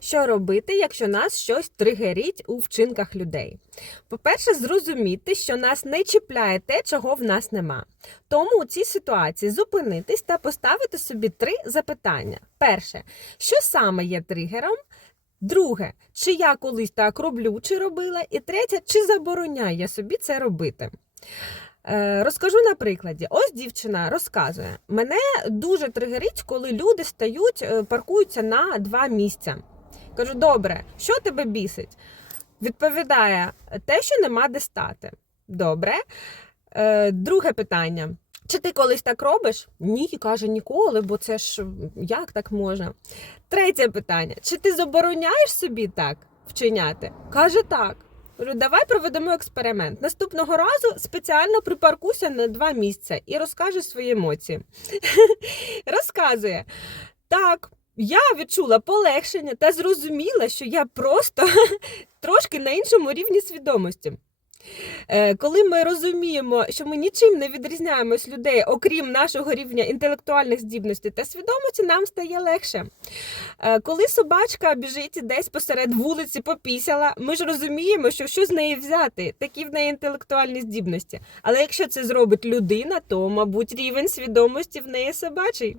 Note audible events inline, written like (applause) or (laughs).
Що робити, якщо нас щось тригерить у вчинках людей? По-перше, зрозуміти, що нас не чіпляє те, чого в нас нема. Тому у цій ситуації зупинитись та поставити собі три запитання: перше, що саме є тригером? Друге, чи я колись так роблю чи робила? І третє, чи забороняю я собі це робити? Е, Розкажу на прикладі. Ось дівчина розказує: мене дуже тригерить, коли люди стають, е, паркуються на два місця. Кажу, добре, що тебе бісить? Відповідає те, що нема де стати. Добре. Е, друге питання. Чи ти колись так робиш? Ні, каже ніколи, бо це ж як так можна? Третє питання: чи ти забороняєш собі так вчиняти? Каже так. Кажу, давай проведемо експеримент. Наступного разу спеціально припаркуйся на два місця і розкажеш свої емоції. (laughs) Розказує. Так, я відчула полегшення та зрозуміла, що я просто (laughs) трошки на іншому рівні свідомості. Е, Коли ми розуміємо, що ми нічим не відрізняємось людей, окрім нашого рівня інтелектуальних здібностей та свідомості, нам стає легше. Е, Коли собачка біжить десь посеред вулиці, попісяла, ми ж розуміємо, що що з неї взяти, такі в неї інтелектуальні здібності. Але якщо це зробить людина, то, мабуть, рівень свідомості в неї собачий.